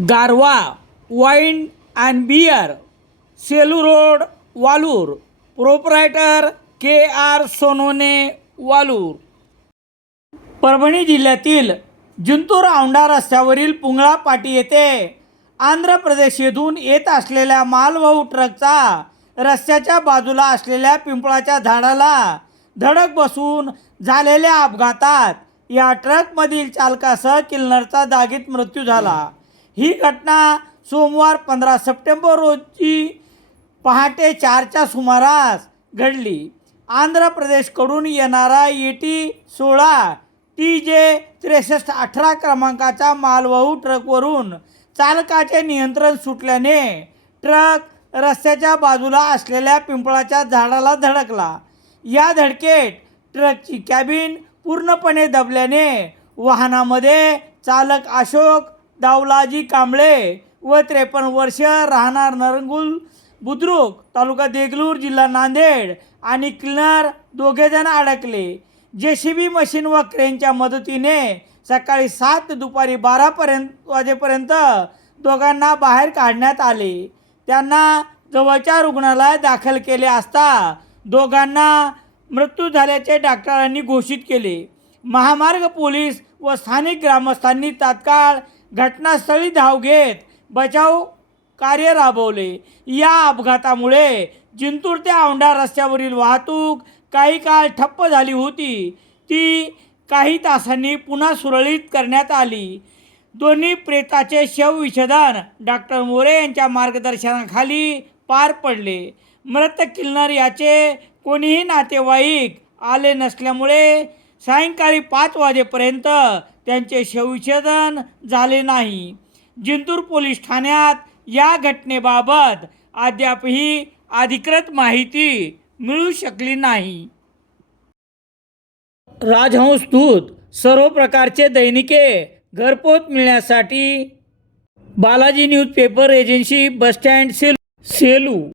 Garva wine and beer Selu road Walur. Proprietor K R Sonone Walur. Parbhani जिल्ह्यातील जिंतूर औंढा रस्त्यावरील पुंगळा पाटी येथे आंध्र प्रदेश येथून येत असलेल्या मालवाहू ट्रकचा रस्त्याच्या बाजूला असलेल्या पिंपळाच्या झाडाला धडक बसून झालेल्या अपघातात या ट्रकमधील चालकासह किल्नरचा जागीत मृत्यू झाला. ही घटना सोमवार पंधरा सप्टेंबर रोजी पहाटे चारच्या सुमारास घडली. आंध्र प्रदेशकडून येणारा ई टी सोळा टी जे त्रेसष्ट अठरा क्रमांकाचा मालवाहू ट्रकवरून चालकाचे नियंत्रण सुटल्याने ट्रक रस्त्याच्या बाजूला असलेल्या पिंपळाच्या झाडाला धडकला. या धडकेत ट्रकची कॅबिन पूर्णपणे दबल्याने वाहनामध्ये चालक अशोक दावलाजी कांबळे व त्रेपन्न वर्ष राहणार नरंगुल बुद्रुक तालुका देगलूर जिल्हा नांदेड आणि क्लिनर दोघेजण अडकले. जे सी बी मशीन व क्रेनच्या मदतीने सकाळी सात ते दुपारी बारापर्यंत वाजेपर्यंत दोघांना बाहेर काढण्यात आले. त्यांना जवळच्या रुग्णालयात दाखल केले असता दोघांना मृत्यू झाल्याचे डॉक्टरांनी घोषित केले. महामार्ग पोलीस व स्थानिक ग्रामस्थांनी तात्काळ घटनास्थळी धाव घेत बचाव कार्य राबवले. या अपघातामुळे जिंतूर ते औंढा रस्त्यावरील वाहतूक काही काळ ठप्प झाली होती. ती काही तासांनी पुन्हा सुरळीत करण्यात आली. दोन्ही प्रेताचे शवविच्छेदन डॉक्टर मोरे यांच्या मार्गदर्शनाखाली पार पडले. मृत किल्नर याचे कोणीही नातेवाईक आले नसल्यामुळे सायंकाळी पाच वाजेपर्यंत त्यांचे शवविच्छेदन झाले नाही. जिंतूर पोलीस ठाण्यात या घटनेबाबत अद्यापही अधिकृत माहिती मिळू शकली नाही. राजहंस दूत सर्व प्रकारचे दैनिके घरपोच मिळण्यासाठी Balaji newspaper agency bus stand sale Selu